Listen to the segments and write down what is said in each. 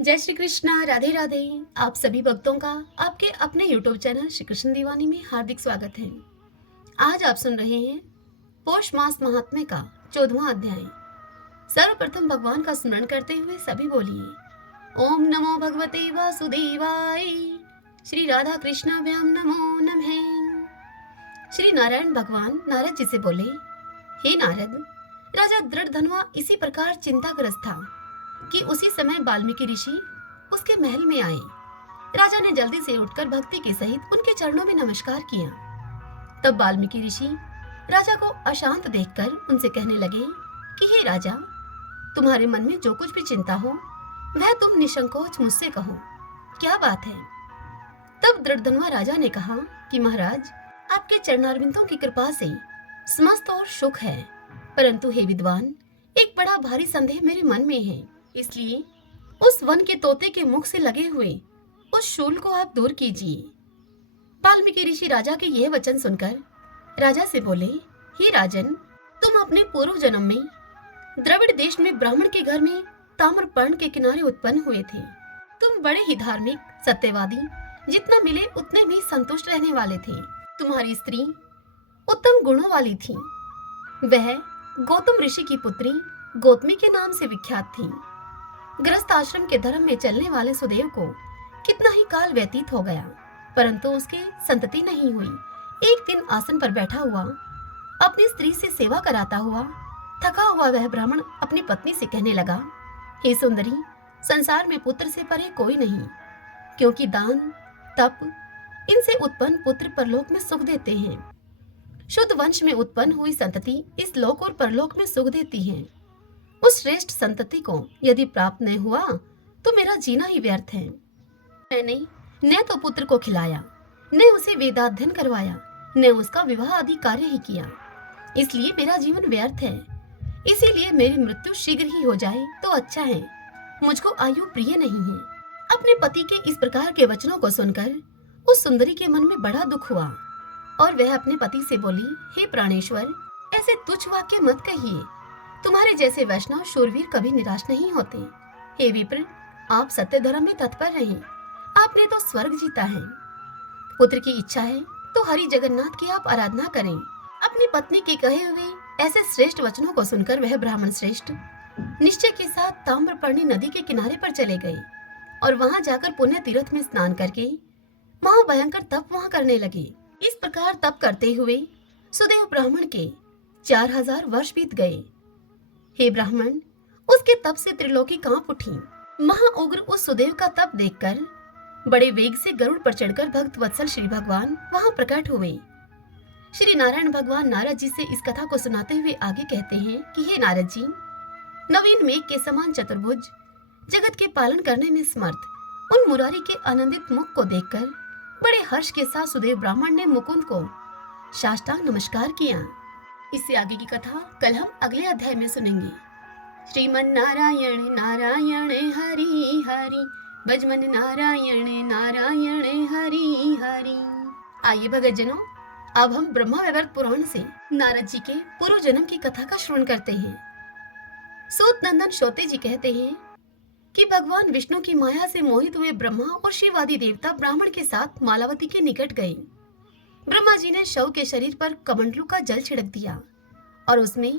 जय श्री कृष्णा, राधे राधे। आप सभी भक्तों का आपके अपने यूट्यूब चैनल श्री कृष्ण दीवानी में हार्दिक स्वागत है। आज आप सुन रहे हैं पौष मास महात्म्य का 14वां अध्याय। सर्वप्रथम भगवान का स्मरण करते हुए सभी बोलिए ओम नमो भगवते वासुदेवाय। श्री राधा कृष्णाभ्याम नमो नमः। श्री नारायण भगवान नारद जी से बोले, हे नारद, राजा दृढ़धनुआ इसी प्रकार चिंताग्रस्त था कि उसी समय वाल्मीकि ऋषि उसके महल में आए। राजा ने जल्दी से उठकर भक्ति के सहित उनके चरणों में नमस्कार किया। तब वाल्मीकि ऋषि राजा को अशांत देखकर उनसे कहने लगे कि हे राजा, तुम्हारे मन में जो कुछ भी चिंता हो वह तुम निसंकोच मुझसे कहो, क्या बात है। तब दृढ़धनुआ राजा ने कहा कि महाराज, आपके चरणारविंदों की कृपा से समस्त और सुख है, परंतु हे विद्वान, एक बड़ा भारी संदेह मेरे मन में है। इसलिए उस वन के तोते के मुख से लगे हुए उस शूल को आप दूर कीजिए। वाल्मीकि ऋषि राजा के यह वचन सुनकर राजा से बोले, हे राजन, तुम अपने पूर्व जन्म में द्रविड़ देश में ब्राह्मण के घर में ताम्रपर्ण के किनारे उत्पन्न हुए थे। तुम बड़े ही धार्मिक, सत्यवादी, जितना मिले उतने में संतुष्ट रहने वाले थे। तुम्हारी स्त्री उत्तम गुणों वाली थी। वह गौतम ऋषि की पुत्री गौतमी के नाम से विख्यात थी। गृहस्थ आश्रम के धर्म में चलने वाले सुदेव को कितना ही काल व्यतीत हो गया, परंतु उसकी संतति नहीं हुई। एक दिन आसन पर बैठा हुआ अपनी स्त्री से सेवा कराता हुआ थका हुआ वह ब्राह्मण अपनी पत्नी से कहने लगा, हे सुंदरी, संसार में पुत्र से परे कोई नहीं, क्योंकि दान, तप, इनसे उत्पन्न पुत्र परलोक में सुख देते हैं। शुद्ध वंश में उत्पन्न हुई संतति इस लोक और परलोक में सुख देती है। उस श्रेष्ठ संतति को यदि प्राप्त न हुआ तो मेरा जीना ही व्यर्थ है। मैंने न तो पुत्र को खिलाया, न उसे वेदाध्ययन करवाया, न उसका विवाह आदि कार्य ही किया, इसलिए मेरा जीवन व्यर्थ है। इसीलिए मेरी मृत्यु शीघ्र ही हो जाए तो अच्छा है। मुझको आयु प्रिय नहीं है। अपने पति के इस प्रकार के वचनों को सुनकर उस सुंदरी के मन में बड़ा दुख हुआ और वह अपने पति से बोली, हे प्राणेश्वर, ऐसे तुच्छ वाक्य मत कहिए। तुम्हारे जैसे वैष्णव शूरवीर कभी निराश नहीं होते। हे विप्र, आप सत्य धर्म में तत्पर रहें। आपने तो स्वर्ग जीता है। पुत्र की इच्छा है तो हरि जगन्नाथ की आप आराधना करें। अपनी पत्नी के कहे हुए ऐसे श्रेष्ठ वचनों को सुनकर वह ब्राह्मण श्रेष्ठ निश्चय के साथ ताम्रपर्णी नदी के किनारे पर चले गए और वहां जाकर पुण्य तीर्थ में स्नान करके महाभयंकर तप वहां करने लगे। इस प्रकार तप करते हुए सुदेव ब्राह्मण के 4000 वर्ष बीत गए। हे ब्राह्मण, उसके तप से त्रिलोकी कांप उठी। महाउग्र उस सुदेव का तप देखकर बड़े वेग से गरुड़ पर चढ़कर भक्त वत्सल श्री भगवान वहां प्रकट हुए। श्री नारायण भगवान नारद जी से इस कथा को सुनाते हुए आगे कहते हैं कि हे नारद जी, नवीन मेघ के समान चतुर्भुज, जगत के पालन करने में समर्थ उन मुरारी के आनंदित मुख को देखकर बड़े हर्ष के साथ सुदेव ब्राह्मण ने मुकुंद को साष्टांग नमस्कार किया। इससे आगे की कथा कल हम अगले अध्याय में सुनेंगे। श्रीमन नारायण नारायण हरि हरि, भजमन नारायण नारायण हरि हरि। आइए भगतजनों, अब हम ब्रह्मा वैवर्त पुराण से नारद जी के पूर्व जन्म की कथा का श्रवण करते हैं। सूत नंदन श्रोते जी कहते हैं कि भगवान विष्णु की माया से मोहित हुए ब्रह्मा और शिव आदि देवता ब्राह्मण के साथ मालावती के निकट गए। ब्रह्मा जी ने शव के शरीर पर कमंडलू का जल छिड़क दिया और उसमें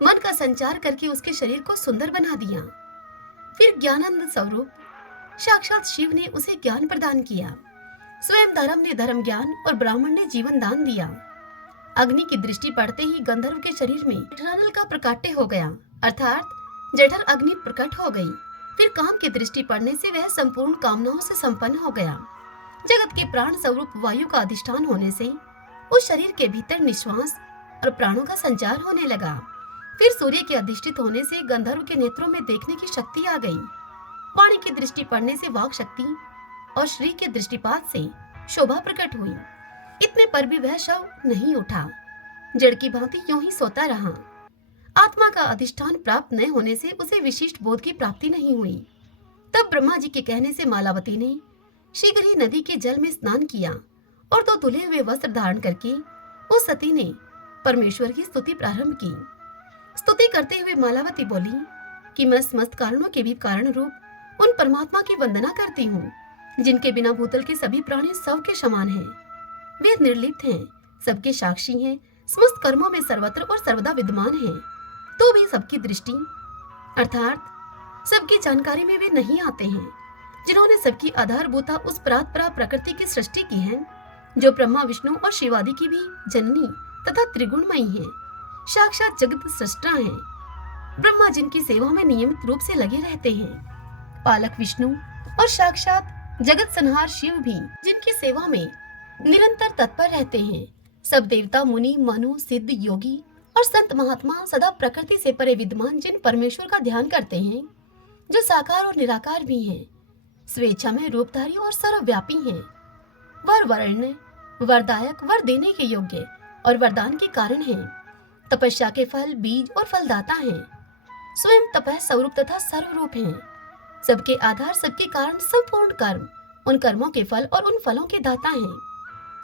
मन का संचार करके उसके शरीर को सुंदर बना दिया। फिर ज्ञानानंद स्वरूप साक्षात शिव ने उसे ज्ञान प्रदान किया। स्वयं धर्म ने धर्म ज्ञान और ब्राह्मण ने जीवन दान दिया। अग्नि की दृष्टि पड़ते ही गंधर्व के शरीर में जठरानल का प्रकाट्य हो गया, अर्थात जठर अग्नि प्रकट हो गई। फिर काम की दृष्टि पड़ने से वह संपूर्ण कामनाओं से संपन्न हो गया। जगत के प्राण स्वरूप वायु का अधिष्ठान होने से उस शरीर के भीतर निश्वास और प्राणों का संचार होने लगा। फिर सूर्य के अधिष्ठित होने से गंधर्व के नेत्रों में देखने की शक्ति आ गई। वाणी की दृष्टि पड़ने से वाक शक्ति और श्री के दृष्टिपात से शोभा प्रकट हुई। इतने पर भी वह शव नहीं उठा, जड़ की भांति यूं ही सोता रहा। आत्मा का अधिष्ठान प्राप्त न होने से उसे विशिष्ट बोध की प्राप्ति नहीं हुई। तब ब्रह्मा जी के कहने से मालावती ने शीघ्र ही नदी के जल में स्नान किया और तो धुले हुए वस्त्र धारण करके उस सती ने परमेश्वर की स्तुति प्रारंभ की। स्तुति करते हुए मालावती बोली कि मैं समस्त कारणों के भी कारण रूप उन परमात्मा की वंदना करती हूँ जिनके बिना भूतल के सभी प्राणी सब के समान हैं। वे निर्लिप्त हैं, सबके साक्षी हैं, समस्त कर्मों में सर्वत्र और सर्वदा विद्यमान हैं, तो भी सबकी दृष्टि अर्थात सबकी जानकारी में वे नहीं आते हैं। जिन्होंने सबकी आधारभूता उस परात्परा प्रकृति की सृष्टि की है, जो ब्रह्मा विष्णु और शिवादि की भी जननी तथा त्रिगुणमयी है, साक्षात जगत सृष्टा है। ब्रह्मा जिनकी सेवा में नियमित रूप से लगे रहते हैं, पालक विष्णु और साक्षात जगत संहार शिव भी जिनकी सेवा में निरंतर तत्पर रहते हैं। सब देवता मुनि मनु सिद्ध योगी और संत महात्मा सदा प्रकृति से परे विद्यमान जिन परमेश्वर का ध्यान करते हैं, जो साकार और निराकार भी हैं, स्वेच्छा में रूपधारी और सर्वव्यापी हैं, वर वर्ण वरदायक वर देने के योग्य और वरदान के कारण हैं, तपस्या के फल बीज और फलदाता हैं, स्वयं तपः स्वरूप तथा सर्वरूप हैं, सबके आधार सबके कारण संपूर्ण कर्म उन कर्मों के फल और उन फलों के दाता हैं,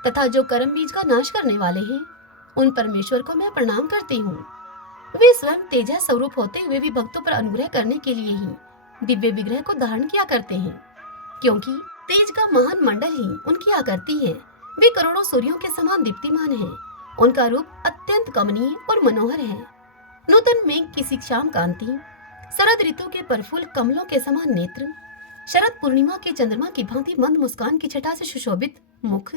तथा जो कर्म बीज का नाश करने वाले हैं, उन परमेश्वर को मैं प्रणाम करती हूँ। वे स्वयं तेजः स्वरूप होते हुए भी भक्तों पर अनुग्रह करने के लिए ही दिव्य विग्रह को धारण किया करते हैं, क्योंकि तेज का महान मंडल ही उनकी आकृति है। वे करोड़ों सूर्यों के समान दीप्तिमान हैं। उनका रूप अत्यंत कमनीय और मनोहर है। नूतन मेघ की श्याम कांति, शरद ऋतु के प्रफुल्ल कमलों के समान नेत्र, शरद पूर्णिमा के चंद्रमा की भांति मंद मुस्कान की छटा से सुशोभित मुख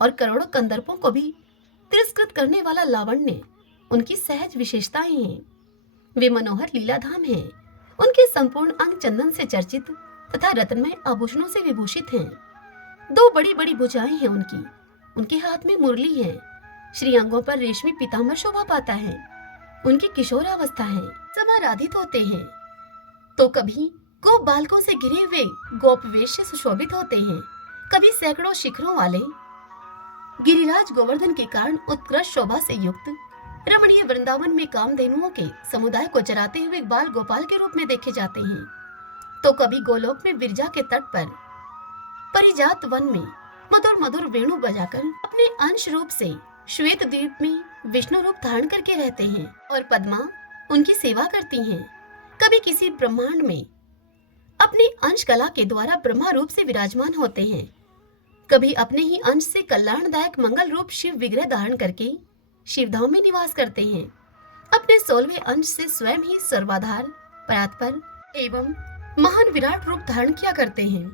और करोड़ों कंदर्पों को भी तिरस्कृत करने वाला लावण्य उनकी सहज विशेषताएं हैं। वे मनोहर लीलाधाम हैं। उनके संपूर्ण अंग चंदन से चर्चित तथा रत्नमय आभूषणों से विभूषित हैं। दो बड़ी बड़ी भुजाएं हैं उनके हाथ में मुरली है। श्रीअंगों पर रेशमी पीताम्बर शोभा पाता है। उनकी किशोरावस्था है, समाराधित होते हैं, तो कभी गोप बालकों से घिरे हुए गोप वेश से सुशोभित होते हैं, कभी सैकड़ों शिखरों वाले गिरिराज गोवर्धन के कारण उत्कृष्ट शोभा से युक्त रमणीय वृंदावन में कामधेनुओं के समुदाय को चराते हुए बाल गोपाल के रूप में देखे जाते हैं, तो कभी गोलोक में विरजा के तट पर परिजात वन में मधुर मधुर वेणु बजाकर अपने अंश रूप से श्वेत द्वीप में विष्णु रूप धारण करके रहते हैं और पद्मा उनकी सेवा करती हैं। कभी किसी ब्रह्मांड में अपनी अंश कला के द्वारा ब्रह्मा रूप से विराजमान होते हैं, कभी अपने ही अंश से कल्याणदायक मंगल रूप शिव विग्रह धारण करके शिवधाम में निवास करते हैं। अपने 16वें अंश से स्वयं ही सर्वाधार परात्पर एवं महान विराट रूप धारण किया करते हैं,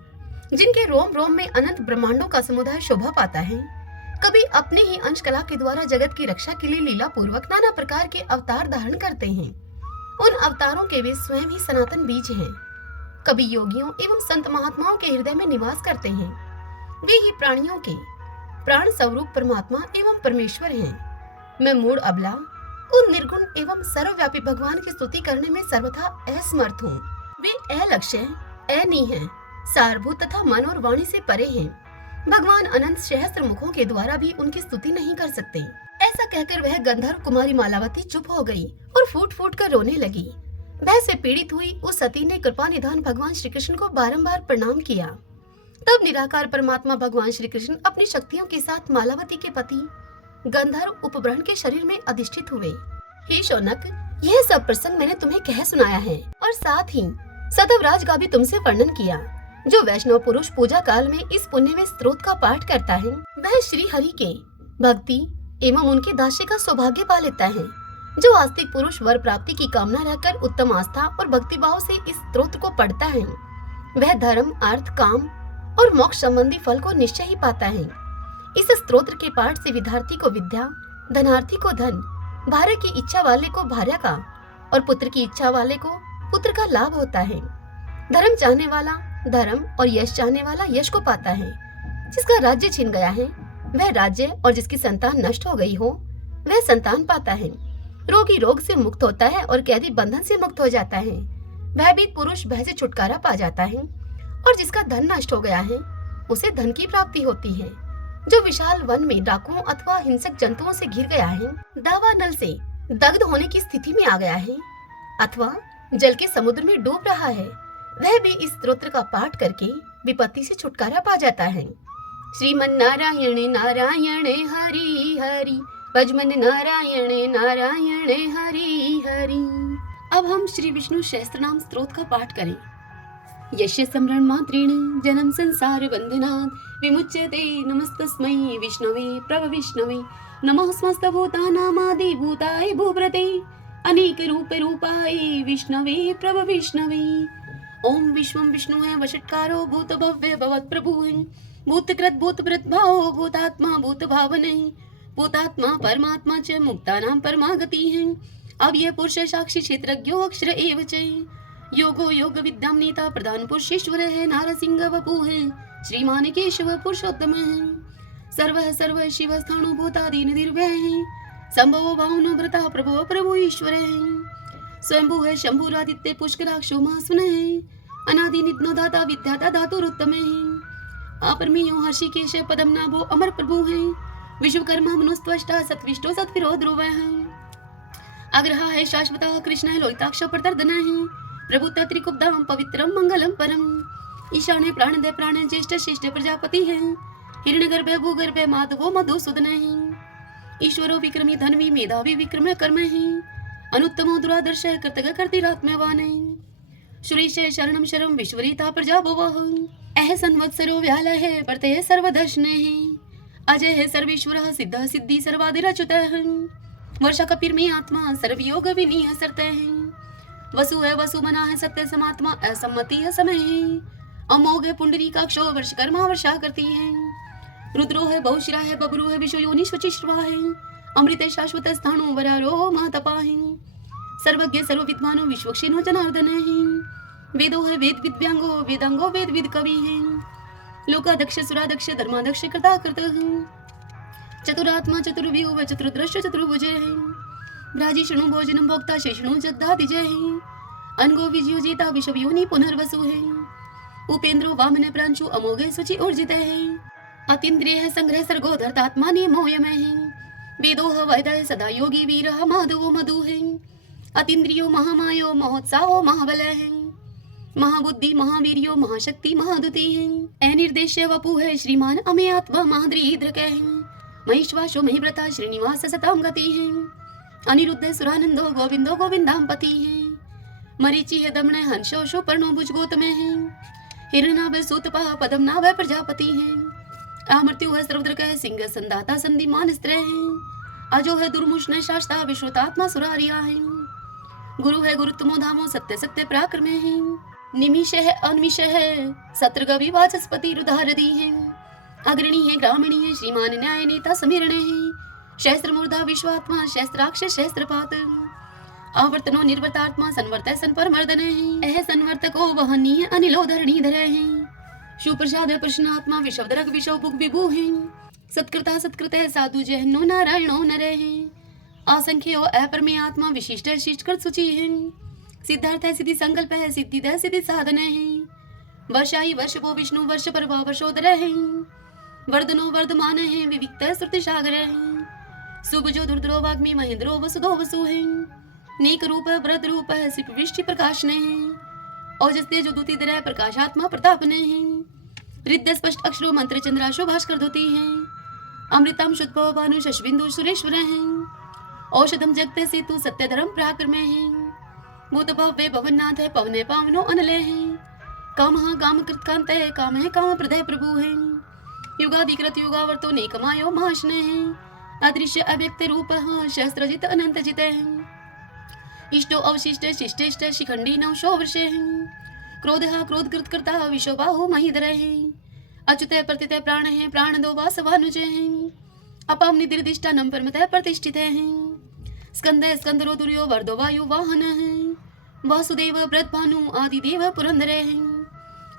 जिनके रोम रोम में अनंत ब्रह्मांडों का समुदाय शोभा पाता है। कभी अपने ही अंश कला के द्वारा जगत की रक्षा के लिए लीला पूर्वक नाना प्रकार के अवतार धारण करते हैं। उन अवतारों के वे स्वयं ही सनातन बीज हैं। कभी योगियों एवं संत महात्माओं के हृदय में निवास करते हैं। वे ही प्राणियों के प्राण स्वरूप परमात्मा एवं परमेश्वर हैं। मैं मूढ़ अबला उन निर्गुण एवं सर्वव्यापी भगवान की स्तुति करने में सर्वथा असमर्थ हूँ। वे अलक्ष्य अनी हैं, सारभूत तथा मन और वाणी से परे हैं। भगवान अनंत सहस्त्र मुखों के द्वारा भी उनकी स्तुति नहीं कर सकते। ऐसा कहकर वह गंधर्व कुमारी मालावती चुप हो गई और फूट फूट कर रोने लगी। भय से पीड़ित हुई उस सती ने कृपा निधान भगवान श्री कृष्ण को बारंबार प्रणाम किया। तब निराकार परमात्मा भगवान श्री कृष्ण अपनी शक्तियों के साथ मालावती के पति गंधर्व उपब्रह्मण के शरीर में अधिष्ठित हुए। हे शौनक, यह सब प्रसंग मैंने तुम्हें कह सुनाया है और साथ ही सतवराज का भी तुमसे वर्णन किया। जो वैष्णव पुरुष पूजा काल में इस पुण्य में स्तोत्र का पाठ करता है, वह श्री हरि के भक्ति एवं उनके दास्य का सौभाग्य पा लेता है। जो आस्तिक पुरुष वर प्राप्ति की कामना रखकर उत्तम आस्था और भक्ति भाव से इस स्तोत्र को पढ़ता है, वह धर्म अर्थ काम और मोक्ष संबंधी फल को निश्चय ही पाता है। इस स्तोत्र के पाठ से विद्यार्थी को विद्या, धनार्थी को धन, भार्य की इच्छा वाले को भार्या का और पुत्र की इच्छा वाले को पुत्र का लाभ होता है। धर्म चाहने वाला धर्म और यश चाहने वाला यश को पाता है। जिसका राज्य छिन गया है वह राज्य और जिसकी संतान नष्ट हो गई हो वह संतान पाता है। रोगी रोग से मुक्त होता है और कैदी बंधन से मुक्त हो जाता है। भयभीत पुरुष भय से छुटकारा पा जाता है और जिसका धन नष्ट हो गया है उसे धन की प्राप्ति होती है। जो विशाल वन में डाकुओं अथवा हिंसक जंतुओं से घिर गया है, दावानल से दग्ध होने की स्थिति में आ गया है अथवा जल के समुद्र में डूब रहा है, वह भी इस स्तोत्र का पाठ करके विपत्ति से छुटकारा पा जाता है। श्रीमन नारायण नारायण हरि हरि, भजमन नारायण नारायण हरि हरि। अब हम श्री विष्णु सहस्त्रनाम स्तोत्र का पाठ करें। यस्य स्मरण मात्रेण जन्म संसार बंधनात् विमुच्यते। नमस्तस्मै विष्णवे प्रभ विष्णवे नमः समस्त भूतानामादि भूताय भूव्रते अनेक रूप रूपाय विष्णवे प्रभ विष्णवे। ओम विश्वम विष्णु है वषट्कारो भूत भव्य भवत प्रभु है भूतकृत भूत भाव भूतात्मा भूत भावने भूतात्मा परमात्मा च मुक्तानां परमागति है। अब यह पुरुष साक्षी क्षेत्रज्ञो अक्षर एव च योगो योग विद्याम नेता प्रधान पुरुषेश्वर है नारसिंह वपु है श्रीमान केशव पुरुषोत्तम है सर्व सर्व शिव स्थाणु भूतादीन निर्भय है संभव भावनो व्रता प्रभो प्रभु ईश्वर है स्वयंभू है शंभुरादित्य पुष्कराक्षो महासुन है अनादि नित्नो दाता विद्याता धातुरुत्तम है अपरमेयो हर्षिकेश पदम नाभो अमर प्रभु है विश्वकर्मा मनुस्त्वष्टा सत्विष्टो सत्विरो ध्रुव है अग्रहा है शाश्वता कृष्ण है लोहिताक्ष प्रदर्दन है प्रभुता त्रिकुब्धाम पवित्रम मंगलम परम ईशान प्राण दे प्राण ज्येष्ठ श्रेष्ठ प्रजापति है हिरण्यगर्भ भूगर्भ माधवो मधुसूदन है ईश्वरो विक्रमी धनवी मेधावी विक्रम कर्म है अनुत्तमो दुरादर्श कृतज्ञ कर्तिरात्मवान है सुरेश शरणम शरम विश्वरीता प्रजा भुवः अह संवत्सरो व्याल है प्रत्यय सर्वदर्शन है अजय है सर्वेश्वर सिद्ध सिद्धि सर्वादिरच्युत है वर्षा कपिर में आत्मा सर्वयोग विनीय सरते हैं वसु है वसु मना है सत्य समात्मा असम्मति है समय है अमोघ है पुंडरी काक्षो वर्ष कर्मा वर्षा करती है रुद्रो है बहुशिरा है बबरू है विश्व योनि शुचिश्रवा है अमृत शाश्वत स्थाणु वरारो महातपा है सर्वज्ञ सर्व विद्वानो विश्वक्षिनो जनार्दन है वेदो है वेद विद्यांगो वेदांगो वेद विद कवि है लोकादक्ष सुरादक्ष धर्मादक्ष कृता कृत है चतुरात्मा चतुर्व्यूह चतुर्दृश्य चतुर्भुज है भ्राजी शृणु भोजनम भोक्ता शेषणु जगदादिजय है अनगो विजयोजिता विश्व योनि पुनर्वसु है उपेंद्रो वामन प्रांशु अमोघे सुचि ऊर्जित है अतीन्द्रिय है संग्रह सर्गो धर्तात्मा नियमोयमय है वेदो वैदय सदा योगी वीर माधवो मधु है अतीन्द्रियो महामायो महोत्साहो महाबल है महाबुद्धि महावीर्यो महाशक्ति महादुति है अनिर्देश्य वपु है श्रीमान अमे आत्मा महाद्रीद्रक है महिश्वासो महिव्रता श्रीनिवास सताम गति है अनिरुद्ध सुरानंदो गोविंदो गोविंदाम पति है मरीचि है दमन हंसो शोपर्णो भुज गौतम है हिरणाभ सूतपा पदम नाभ प्रजापति है आमृत्यु है सर्वद्रक है सिंह संदाता संधिमान स्त्र है अजो है दुर्मुष्ण शास्ता विश्वतात्मा सुरारिया है गुरु है गुरुत्तमो धामो सत्य सत्य पराक्रम है निमिष है अनिमिष है सत्रगवि वाचस्पति रुधारदी है अग्रणी है ग्रामीणी है श्रीमान न्याय नेता समीरण है शस्त्र मूर्धा विश्वात्मा शस्त्राक्ष शस्त्रपात आवर्तनो निर्वर्तात्मा संवर्त संपर मर्दन है अह संवर्तको वहनीय अनिलो धरणीधर है सुप्रसाद प्रश्नात्मा विश्वदरक विश्व भुग विभु है सत्कृता सत्कृत साधु जहनो नारायणो नर है असंख्यो अपरमे आत्मा विशिष्ट शिष्टकृत सूचि है सिद्धार्थ है सिद्धि संकल्प है सिद्धि दय सिद्धि साधन है वर्षाई वर्ष वो विष्णु वर्ष पर वर्षोदर है वर्धनो वर्धमान है विविक्त श्रुति सागर है सुभजो दुर्द्रो वाग्मी महेंद्रो वसुधो वसु है नेक रूप वृद्ध रूप है सिप वृष्टि प्रकाश ने है ओजस्ते जो दूती दर प्रकाशात्मा प्रताप ने है रिद्ध स्पष्ट अक्षरो मंत्र चंद्राशो भास्कर धोती है अमृतम शुद्ध भानु शशबिंदु सुरेश्वर है औषधम जगते सेतु सत्य धर्म पराक्रम है भूत भव्य भवननाथ है पवने पावनो अनल है काम काम कृतकांत है काम प्रदय प्रभु है युगाधिकृत युगावर्तो नेकमायो महाशने है अदृश्य अव्यक्त रूप शस्त्रजित अनंत जित है इष्टो अवशिष्ट शिष्टेष्ट शिखंडी नवशो वर्ष है क्रोध क्रोधकृत करता विश्वबाहु महीधर है अच्युत प्रथित प्राण है प्राण दो वासवानुज है अपम निदिर्दिष्टा नम परमतः प्रतिष्ठित है स्कंद स्कंदरो दुर्यो वर्धो वायु वाहन है वासुदेव व्रत भानु आदि देव पुरंदर है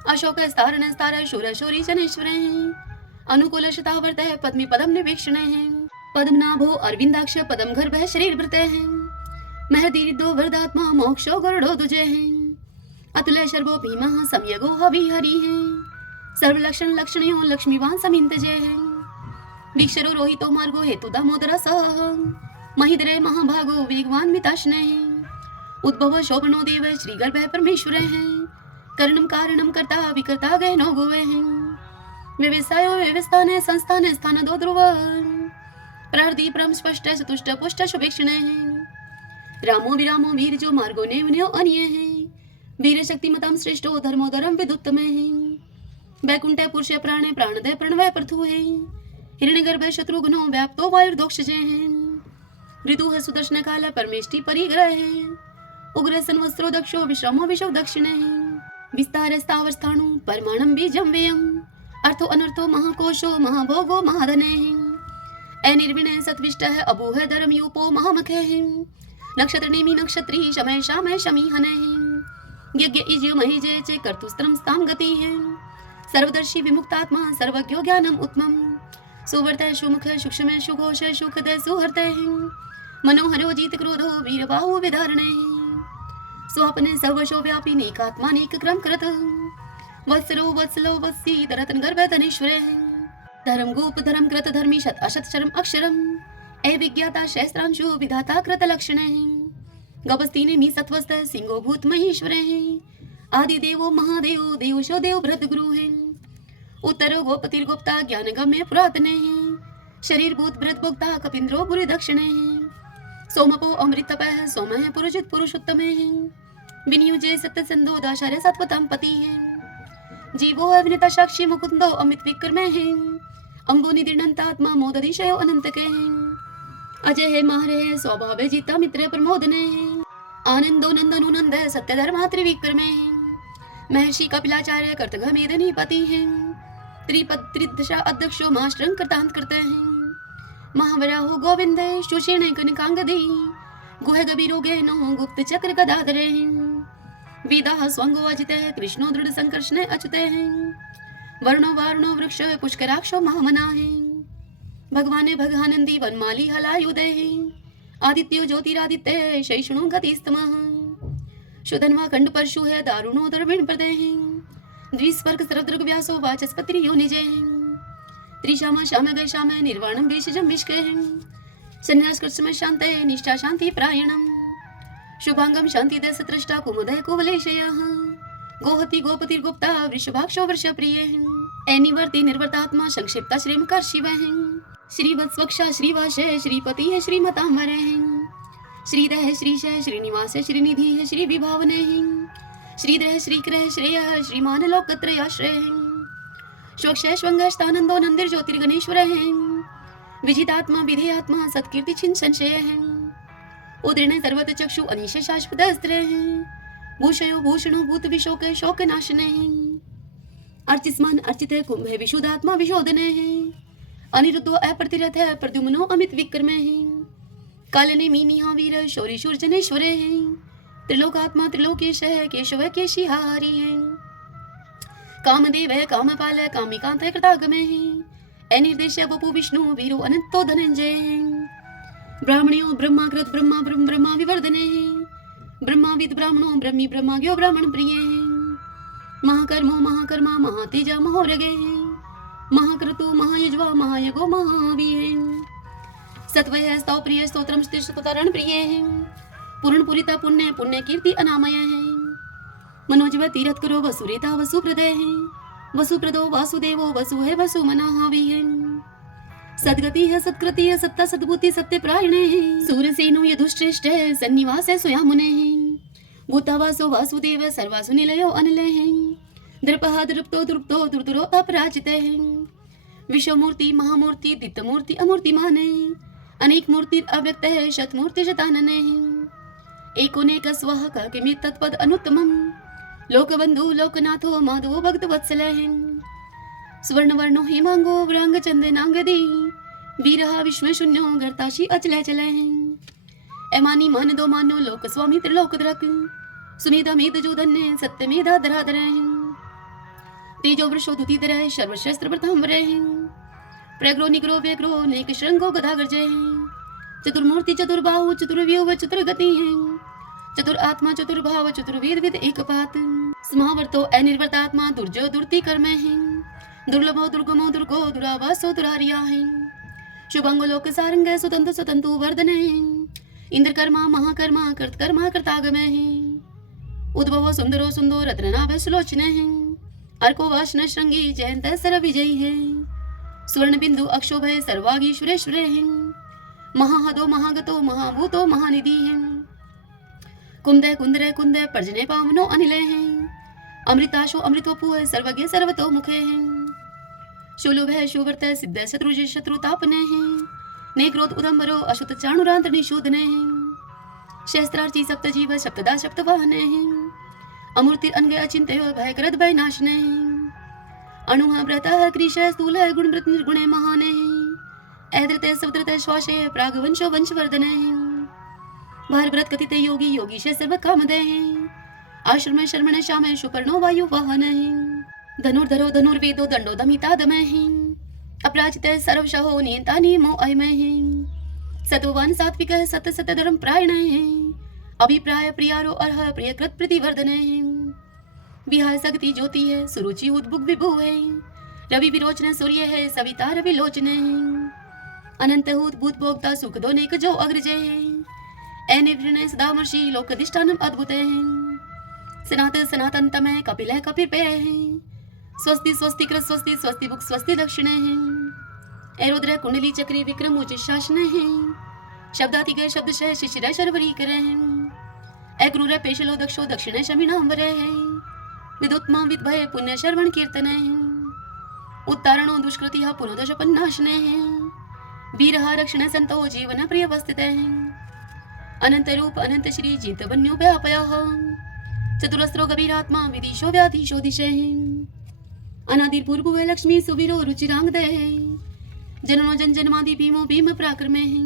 अशोक स्तारण स्तार शूर शौरी जनेश्वर है अनुकूल शतावर्त है पद्मी पदम निवेक्षण है पद्मनाभो अरविंदाक्ष पदम गर्भ है शरीर भृत है महदीरिदो वरदात्मा मोक्षो गरुड़ो दुजय है अतुल शर्वो भीमा समयगो हवि हरि है सर्व लक्षण लक्षणयो लक्ष्मीवान समिंत जय है विक्षरो रोहितो मार्गो हेतु दामोदर सह महिद्रे महाभागो वेगवान मिताश्न है उद्भव शोभनो देव श्री गर्भ परमेश्वर है कर्णम कारणम कर्ता विकर्ता गहनो गोवे है व्यवसायो व्यवस्थान संस्थान स्थान दो ध्रुव प्रार्दी परम स्पष्ट चतुष्ट पुष्ट शुभेक्षण है रामो विरामो वीर जो मार्गो नेवन्यो अन्य है वीर शक्तिमतां श्रेष्ठो धर्मोदरं विदुत्तमे वैकुंठे पुरुषे प्राणे प्राणदय प्रणवय प्रथु है हिरण्यगर्भे शत्रुघ्नो व्याप्तो वायुर्दोक्षजे ऋतु है सुदर्शन काल परमेष्टि परिग्रह है उग्र संवत्सरो दक्षो विश्रमो विशो दक्षिणे विस्तार स्थावर स्थाणु परमाणम बीजम व्ययम अर्थो अनर्थो महाकोशो महाभोगो महाधने अनिर्विणय सत्विष्ट है अभूह धर्म यूपो महामखे नक्षत्र नेमि नक्षत्री शमय शामय शमी हने यज्ञ इज महीजे चे कर्तुस्त्रम स्ताम गति है सर्वदर्शी विमुक्तात्मा सर्वज्ञो ज्ञानम उत्तमम सुवर्त सुमुख सूक्ष्म सुघोष सुखद सुहर्त मनोहरो जीत क्रोधो वीरबाहु विधारणे स्वापने सर्वशो व्यापी नेकात्मानेक क्रम करत वत्सलो वत्सलो वत्सी तरतन गर्भ धनेश्वरे धर्म गोप धर्म कृत धर्मी शत अशत शरम अक्षरम ए विज्ञाता शस्त्रांशु विधाता कृत लक्षणे गपस्तीने मी सत्वस्त सिंहो भूत महेश्वरे आदि देवो महादेव देवशो देव भृत गुरु है उत्तरो गोपतिर गुप्ता ज्ञान गम्य पुरातने शरीर भूत भृत भोक्ता कपिंद्रो बुरी दक्षिणे सोमपो अमृत तपः सोम है पुरुषित पुरुषोत्तम है विनियुजे सत्य संदो दाशार्य सत्वतम पति है जीवो है विनिता साक्षी मुकुंदो अमित विक्रम है अंबो निदिनंतात्मा मोददिशयो अनंत के अजय है मारे है स्वभाव जीता मित्र प्रमोदने आनंदो नंदनो नंद सत्य धर्मा त्रिविक्रमे महर्षि कपिलाचार्य कर्तघ मेदनी पति है त्रिपद त्रिदशा अध्यक्षो मास्त्रं कृतांत करते हैं महावराहो गोविंद सुषेण कनकांगदी गुह गभीरोगे नो गुप्त चक्र गदाधरे वेदा स्वंगो अजिते कृष्णो दृढ़ संकर्षण अच्युते वर्णो वारणो वृक्ष पुष्कराक्षो महामना है भगवान भगानंदी वनमाली हलायुदे आदित्यो ज्योतिरादित्य शैषणो गतिस्तमः शुधन्वा खंड परशु है दारुणो दर्विण प्रदे द्विस्वर्ग सरदृग व्यासो वाचस्पति योनिजे त्रिशामा श्याम गय श्याम निर्वाणम भेषजम विष्के संन्यास कृष्ण शांत निष्ठा शांति प्रायणम शुभांगम शांति दशत्रष्टा कुमुदय कुवलेशय गोहति गोपति गुप्ता वृषभाक्षो वृष प्रिय एनिवर्ति निर्वर्तात्मा संक्षिप्ता श्रीमकर शिव श्रीवत्स्वक्षा श्रीवाशे श्रीपति है श्रीमतांबर श्रीदह श्रीश श्रीनिवास श्रीनिधि है श्री विभावने श्रीद्रह श्रीक्रह श्रेय श्रीमान लोकत्रयाश्रय स्वक्षय स्वंगस्तानंदो नंदिर ज्योतिर्गणेश्वर है विजितात्मा विधेयात्मा सत्कीर्ति छिन संशय है उदृण सर्वत चक्षु अनिश शाश्वत अस्त्र है भूषयो भूषणो भूत विशोक शोक नाशने अर्चिस्मान अर्चित कुंभ विशुद्धात्मा विशोधने है अनिरुद्धो अप्रतिरथ है प्रद्युम्नो अमित विक्रमे है कालने मीनिहा वीर शौरी शूर्जनेश्वरे है त्रिलोकात्मा त्रिलोकेश है केशव केशिहारी है कामदेव है कामपाल कामिकांत कृतागमे है अनिर्देश बपु विष्णु वीरो अनंतो धनंजय है ब्राह्मणियो ब्रह्माकृत ब्रह्मा ब्रह्म ब्रह्मा विवर्धने है ब्रह्माविद ब्राह्मणो ब्रह्मी ब्रह्माज्ञो ब्राह्मण प्रिय है महाकर्मो महाकर्मा महातेजा महोरगे है महाक्रतु महायुज्वा महायगो महावी है सत्व है स्तव प्रिय स्तोत्रम स्तुतरण प्रिय है पूर्ण पुरिता पुण्य पुण्य कीर्ति अनामय है मनोजव तीरथ करो वसुरेता वसुप्रदय है वसुप्रदो वासुदेवो वसु है वसु मनाहावी है सदगति है सत्कृति है सत्ता सद्बुद्धि सत्य प्रायणे है सूरसेनो यदुश्रेष्ठ है सन्निवास है स्वयामुने है भूतावासो वासुदेव सर्वासु निलयो अनिलय है द्रपहा द्रुप्तो द्रुप्तो दुर्दुरो अपराजित है विश्वमूर्ति महामूर्ति दित्तमूर्ति अमूर्तिमान है अनेक मूर्ति अव्यक्त है शतमूर्ति शतानन है एकोनेक स्वः का किमित तत्पद अनुत्तमम लोकबंधु लोकनाथो माधवो भक्त वत्सल है स्वर्ण वर्णो हेमांगो व्रांग चंदनांगदी वीरहा विश्व शून्यो गर्ताशी अचल चल है एमानी मान दो मानो लोक स्वामी त्रिलोक द्रक सुमेधा मेध जो धन्य सत्य मेधा धराधर है तेजो वृषो दुतिधर है सर्वशस्त्र प्रथम है प्रग्रो निग्रो व्यग्रो नेक श्रृंगो गदागर जय चतुर्मूर्ति चतुर्बाहु चतुर्व्यूह चतुर्गति है चतुर आत्मा चतुर्भाव चतुर्वेद विद एकपात समावर्तो अनिर्वर्तात्मा दुर्जो दुर्ति कर्म है दुर्लभो दुर्गमो दुर्गो दुरावासो दुरारिया है शुभंगो लोक सारंग स्वतंत्र स्वतंतु वर्धन है इंद्र कर्मा महाकर्मा कृतकर्मा कृतागम है उद्भवो सुंदरो सुंदो रत्ननाभ सुलोचन है अर्को वासन श्रृंगी जयंत सर विजयी है स्वर्ण बिंदु अक्षोभय सर्वागीश्वरेश्वर है महाहदो महागतो महाभूतो महानिधि है कुंदे कुंदरे कुंदे पर्जने पावनो अनिले हैं, अमृताशो अमृतोपु सर्वज्ञ सर्वतो मुखे हैं, शूलुभ शुवर्त सिद्ध शत्रुज शत्रुतापने हैं, नेक्रोध उदंबरो अशुत चाणुरांत निशूदने हैं, शस्त्रार्ची सप्त जीव सप्तदा सप्त वाहने हैं, अमूर्तिर अनगे अचिंत्य भयकृत भय नाशने हैं, अणुः व्रतः कृश स्थूल गुणवृत निर्गुणे महाने हैं, ऐद्रते सवद्रते श्वासे प्रागवंशो वंशवर्धने हैं, भारव्रत कथित योगी योगीश सर्व कामदे हैं, आश्रम शर्मण श्याम सुपर्णो वायु वाहन हैं, धनुर्धरो धनुर्वेदो दंडो दमिता दमय हैं, अपराजित सर्वशहो नियंता नियमो अयमय हैं, सत्ववान सात्विक सत सत धर्म प्रायण हैं, अभिप्राय प्रियारो अर्ह प्रियकृत प्रतिवर्धन हैं, विहाय सगति ज्योति है सुरुचि उद्भुग विभु है, रवि विरोचन सूर्य है सविता रवि लोचन है, अनंत उद्भूत भोक्ता सुख दोनेक जो अग्रजय है, निर्णय सदामर्षि लोकधिष्ठानम अद्भुत है, सनातन तमय कपिल कपिल पे है, स्वस्ति स्वस्ति कृत स्वस्ति स्वस्ति बुक स्वस्ति दक्षिणे हैं, रुद्र कुंडली चक्री विक्रम उचित शासन हैं, शब्दाति गए शब्द शह शिशिर शर्वरी करे हैं, गुरुर पेशलो दक्षो दक्षिणे शमिनांबरे हैं, विदुत्मा विद्भय पुण्य शर्वण कीर्तन हैं, उत्तारणो दुष्कृति पुनोदश पन्नाशने हैं, वीरहा रक्षण संतो जीवन प्रिय वस्थित हैं, अनंत रूप अनंत श्री जीत बन्यो व्यापयः, चतुरस्रो गभीरात्मा विदिशो व्याधीशो दिशे हैं, अनादिर पूर्व लक्ष्मी सुवीरो रुचिरांग दे जननो जन जन्मादि भीमो भीम पराक्रमे हैं,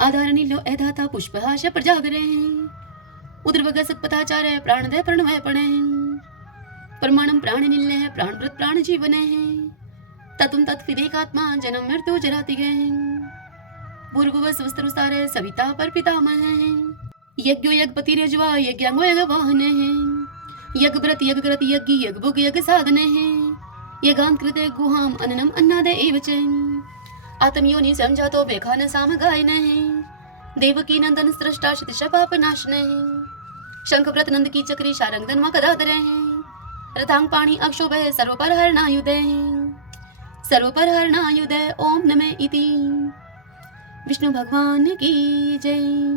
आधार नीलो ऐधाता पुष्पहाश प्रजागरे हैं, उद्रवग सत्पथाचार्य प्राण दे प्रणवय पणे हैं, परमाणम प्राण निल्य है प्राणव्रत प्राण जीवने हैं, ततुम तत्विदेकात्मा जन्म मृत्यु जराति गए हैं, भूर्भुव स्वस्त्रसारे सविता पर पितामह हैं, यज्ञो यज्ञपति रजवा यज्ञांगो यज्ञ वाहने हैं, यज्ञ व्रत यज्ञ कृत यज्ञ यज्ञ भुग यज्ञ साधने हैं, यज्ञांत कृते गुहाम अन्नम अन्नादे एवचं, आत्मयोनि समझातो बेखान साम गायने हैं, देवकी नंदन सृष्टा शतिश पाप नाशने हैं, शंख व्रत नंद की चक्री शारंग धन्वा कदाधरे हैं, रथांग पाणी अक्षोभय सर्वपर हरणायुधे हैं, सर्वपर हरणायुधे ओम नमः इति। विष्णु भगवान की जय।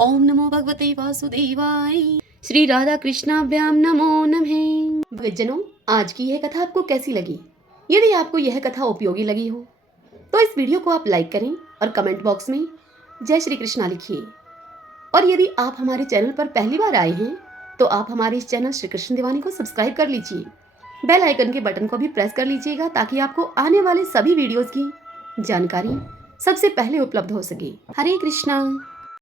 ओम नमो भगवते वासुदेवाय। श्री राधा कृष्णाभ्याम नमो नमः। भक्तजनों, आज की यह कथा आपको कैसी लगी? यदि आपको यह कथा उपयोगी लगी हो तो इस वीडियो को आप लाइक करें और कमेंट बॉक्स में जय श्री कृष्णा लिखिए। और यदि आप हमारे चैनल पर पहली बार आए हैं तो आप हमारे इस चैनल श्री कृष्ण दीवानी को सब्सक्राइब कर लीजिए। बेल आइकन के बटन को भी प्रेस कर लीजिएगा ताकि आपको आने वाले सभी वीडियोस की जानकारी सबसे पहले उपलब्ध हो सके। हरे कृष्णा।